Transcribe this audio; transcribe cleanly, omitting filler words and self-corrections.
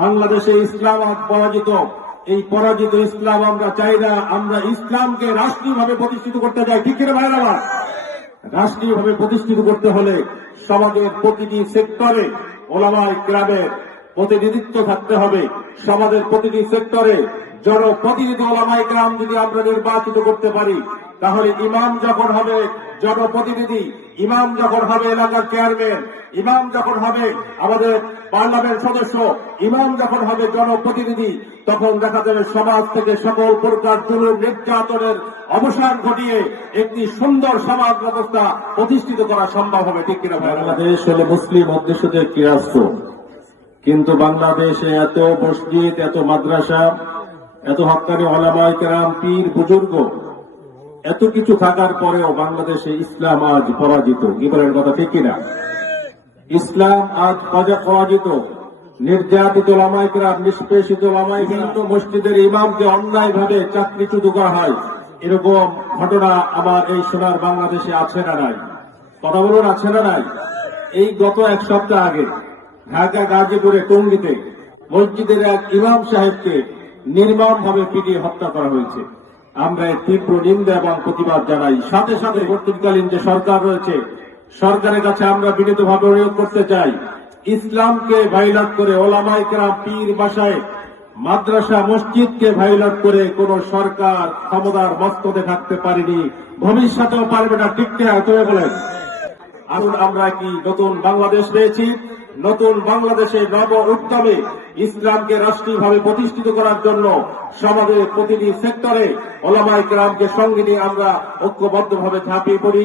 বাংলাদেশে ইসলাম আজ পরাজিত। এই পরাজিত ইসলাম আমরা চাই না। আমরা ইসলামকে রাষ্ট্রীয়ভাবে প্রতিষ্ঠিত করতে চাই। ঠিক কিনা ভাইরা আমার? রাষ্ট্রীয়ভাবে প্রতিষ্ঠিত করতে হলে সমাজের প্রতিটি সেক্টরে ওলামায়ে কেরামের প্রতিনিধিত্ব থাকতে হবে। সমাজের প্রতিটি সেক্টরে জনপ্রতিনিধি ওলামায়ে কেরাম যদি আমরা নির্বাচিত করতে পারি, তাহলে ইমাম যখন হবে জনপ্রতিনিধি, ইমাম যখন হবে এলাকার চেয়ারম্যান, ইমাম যখন হবে আমাদের পার্লামেন্ট সদস্য, ইমাম যখন হবে জনপ্রতিনিধি, তখন দেখা যাবে সমাজ থেকে সকল প্রকার জুলুম নির্যাতনের অবসান ঘটিয়ে একটি সুন্দর সমাজ ব্যবস্থা প্রতিষ্ঠিত করা সম্ভব হবে। ঠিক কিনা? বাংলাদেশ হলে মুসলিম অধ্যুষিত একটি রাষ্ট্র, কিন্তু বাংলাদেশে এত মসজিদ, এত মাদ্রাসা, এত হক্কানি ওলামায়ে কেরাম, পীর বুজুর্গ, এত কিছু থাকার পরেও বাংলাদেশে ইসলাম আজ পরাজিত। কি বলেন কথা? ঠিক কিনা? ইসলাম আজ পরাজিত। নির্যাতিত ওলামায়ে কেরাম, নিষ্পেষিত ওলামায়ে কেরাম, মসজিদের ইমামকে অন্যায়ভাবে চাকরিচ্যুত করা হয়, এরকম ঘটনা আমার এই সোনার বাংলাদেশে আছে না নাই? কথা বলুন, আছে না নাই? এই গত এক সপ্তাহ আগে ঢাকা গাজীপুরে টঙ্গীতে মসজিদের এক ইমাম সাহেবকে নির্মমভাবে পিটিয়ে হত্যা করা হয়েছে। আমরা এর তীব্র নিন্দা এবং প্রতিবাদ জানাই। সাথে সাথে বর্তমানকালীন যে সরকার রয়েছে, সরকারের কাছে আমরা বিনীতভাবে অনুরোধ করতে চাই, ইসলামকে ভাইলাট করে, ওলামায়ে কেরাম, পীর বাসায়, মাদ্রাসা, মসজিদকে ভাইলাট করে কোন সরকার ক্ষমতার মস্তকে থাকতে পারেনি, ভবিষ্যতেও পারবে না। ঠিক কিনা? তবে বলেন, আসুন আমরা কি নতুন বাংলাদেশ পেয়েছি? নতুন বাংলাদেশে নব উদ্যমে ইসলামকে রাষ্ট্রীয়ভাবে প্রতিষ্ঠিত করার জন্য সমাজের প্রতিটি সেক্টরে ওলামায়ে কেরামকে সঙ্গে নিয়ে আমরা ঐক্যবদ্ধভাবে ঝাঁপিয়ে পড়ি।